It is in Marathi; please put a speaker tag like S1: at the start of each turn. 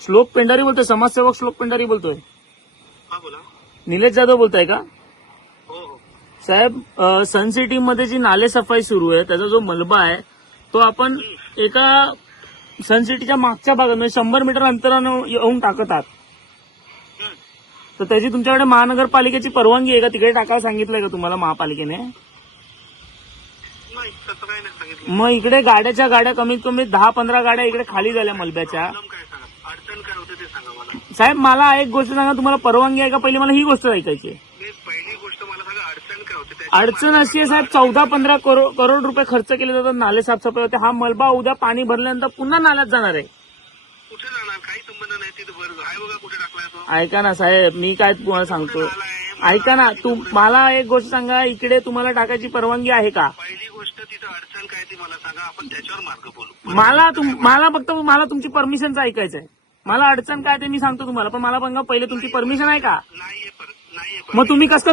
S1: श्लोक पेंढारी बोलतोय समाजसेवक श्लोक पेंढारी बोलतोय.
S2: हा बोला.
S1: निलेश जाधव बोलताय का?
S2: हो हो.
S1: साहेब अ, सन सिटी मध्ये जी नाले सफाई सुरू आहे त्याचा जो मलबा आहे तो आपण एका सन सिटीच्या मागच्या भागात म्हणजे शंभर मीटर अंतरानं येऊन टाकत आहात
S2: हम्म.
S1: तर त्याची तुमच्याकडे महानगरपालिकेची परवानगी आहे का? तिकडे टाकायला सांगितलंय का तुम्हाला महापालिकेने?
S2: नाही तसं काही नाही सांगितलं.
S1: मग इकडे गाड्याच्या गाड्या कमीत कमी दहा पंधरा गाड्या इकडे खाली झाल्या मलब्याच्या.
S2: प्रॉब्लेम काय सांगा अडचण काय होते ते सांगा मला.
S1: साहेब मला एक गोष्ट सांगा तुम्हाला परवानगी आहे का? पहिली मला ही गोष्ट ऐकायची आहे.
S2: मी पहिली गोष्ट मला सांगा अडचण काय होते त्याची
S1: अडचण अशी आहे साहेब चौदा पंधरा करोड करोड रुपये खर्च केले जातात नाले साफसफाई होते. हा मलबा उद्या पाणी भरल्यानंतर पुन्हा नाल्यात जाणार आहे.
S2: कुठे जाणार? काही संबंध नाही तिथे बरं आहे बघा कुठे टाकलाय तो.
S1: ऐका ना साहेब मी काय तुम्हाला सांगतो. ऐका ना तू मला एक गोष्ट सांगा इकडे तुम्हाला टाकायची परवानगी आहे का?
S2: पहिली गोष्ट तिथं अडचण काय ती मला सांगा आपण त्याच्यावर मार्ग बोलू.
S1: मला तुम मला फक्त मला तुमची परमिशनचं ऐकायचं आहे मला अडचण काय ते मी सांगतो तुम्हाला पण मला बघा पहिले तुमची परमिशन आहे का?
S2: नाहीये पर- नाहीये
S1: मग तुम्ही कसं